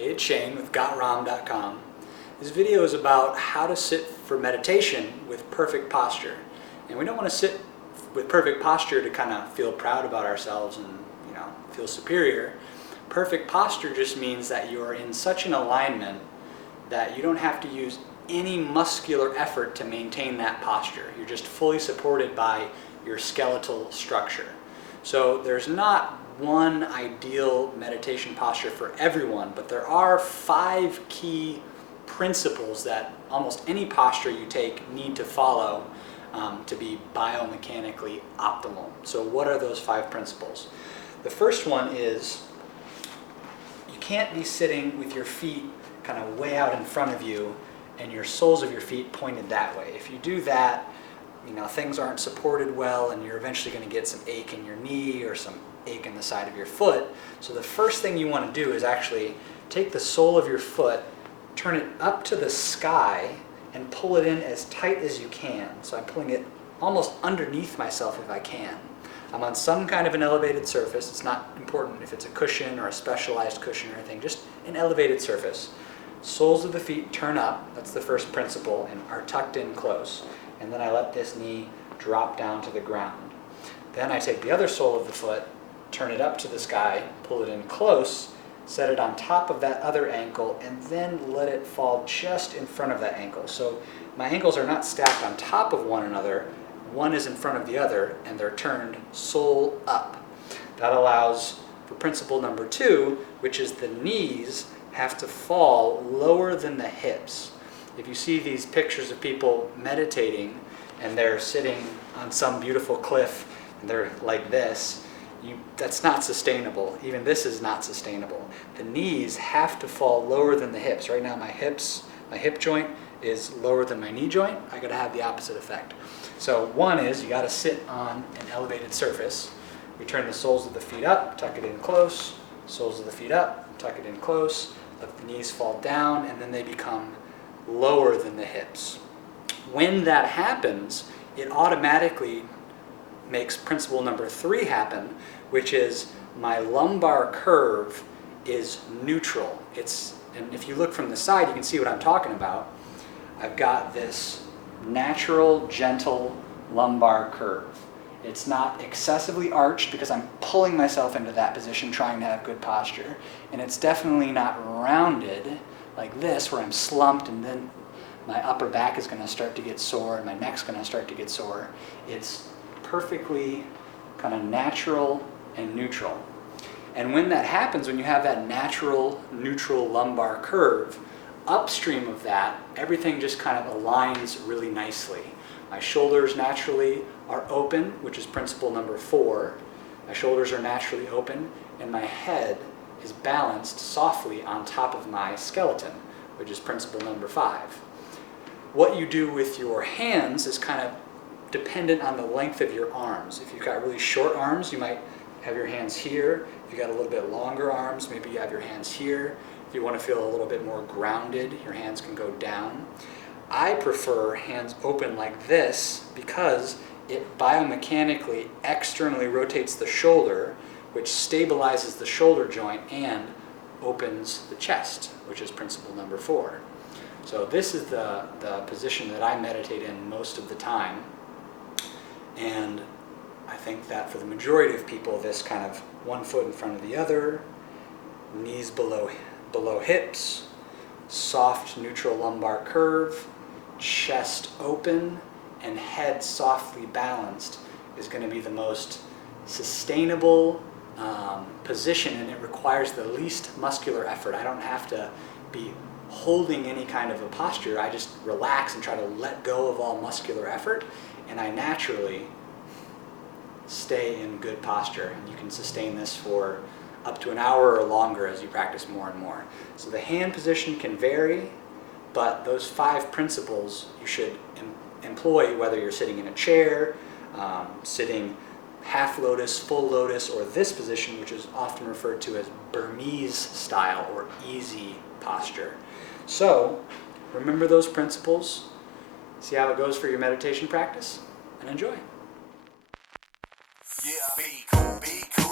Hey, it's Shane with GotRom.com. This video is about how to sit for meditation with perfect posture. And we don't want to sit with perfect posture to kind of feel proud about ourselves and feel superior. Perfect posture just means that you are in such an alignment that you don't have to use any muscular effort to maintain that posture. You're just fully supported by your skeletal structure. So there's not one ideal meditation posture for everyone, but there are 5 key principles that almost any posture you take need to follow to be biomechanically optimal. So what are those 5 principles? The first one is you can't be sitting with your feet kind of way out in front of you and your soles of your feet pointed that way. If you do that, things aren't supported well and you're eventually going to get some ache in your knee or some ache in the side of your foot. So the first thing you want to do is actually take the sole of your foot, turn it up to the sky, and pull it in as tight as you can. So I'm pulling it almost underneath myself if I can. I'm on some kind of an elevated surface. It's not important if it's a cushion or a specialized cushion or anything, just an elevated surface. Soles of the feet turn up, that's the first principle, and are tucked in close. And then I let this knee drop down to the ground. Then I take the other sole of the foot, turn it up to the sky, pull it in close, set it on top of that other ankle, and then let it fall just in front of that ankle. So my ankles are not stacked on top of one another, one is in front of the other, and they're turned sole up. That allows for principle number 2, which is the knees have to fall lower than the hips. If you see these pictures of people meditating and they're sitting on some beautiful cliff and they're like this, that's not sustainable. Even this is not sustainable. The knees have to fall lower than the hips. Right now my hip joint is lower than my knee joint. I gotta have the opposite effect. So one is you gotta sit on an elevated surface. We turn the soles of the feet up, tuck it in close, soles of the feet up, tuck it in close, let the knees fall down, and then they become lower than the hips. When that happens, it automatically makes principle number 3 happen, which is my lumbar curve is neutral. And if you look from the side, you can see what I'm talking about. I've got this natural, gentle lumbar curve. It's not excessively arched because I'm pulling myself into that position trying to have good posture. And it's definitely not rounded like this where I'm slumped and then my upper back is going to start to get sore and my neck's going to start to get sore. It's perfectly kind of natural and neutral. And when that happens, when you have that natural, neutral lumbar curve, upstream of that, everything just kind of aligns really nicely. My shoulders naturally are open, which is principle number 4. My shoulders are naturally open, and my head is balanced softly on top of my skeleton, which is principle number 5. What you do with your hands is kind of dependent on the length of your arms. If you've got really short arms, you might have your hands here. If you've got a little bit longer arms, maybe you have your hands here. If you want to feel a little bit more grounded, your hands can go down. I prefer hands open like this because it biomechanically externally rotates the shoulder, which stabilizes the shoulder joint and opens the chest, which is principle number 4. So this is the position that I meditate in most of the time. And I think that for the majority of people, this kind of one foot in front of the other, knees below hips, soft neutral lumbar curve, chest open, and head softly balanced is going to be the most sustainable position, and it requires the least muscular effort. I don't have to be holding any kind of a posture. I just relax and try to let go of all muscular effort, and I naturally stay in good posture. And you can sustain this for up to an hour or longer as you practice more and more. So the hand position can vary, but those 5 principles you should employ whether you're sitting in a chair, sitting half lotus, full lotus, or this position, which is often referred to as Burmese style or easy posture. So remember those principles, see how it goes for your meditation practice, and enjoy. Yeah, be cool, be cool.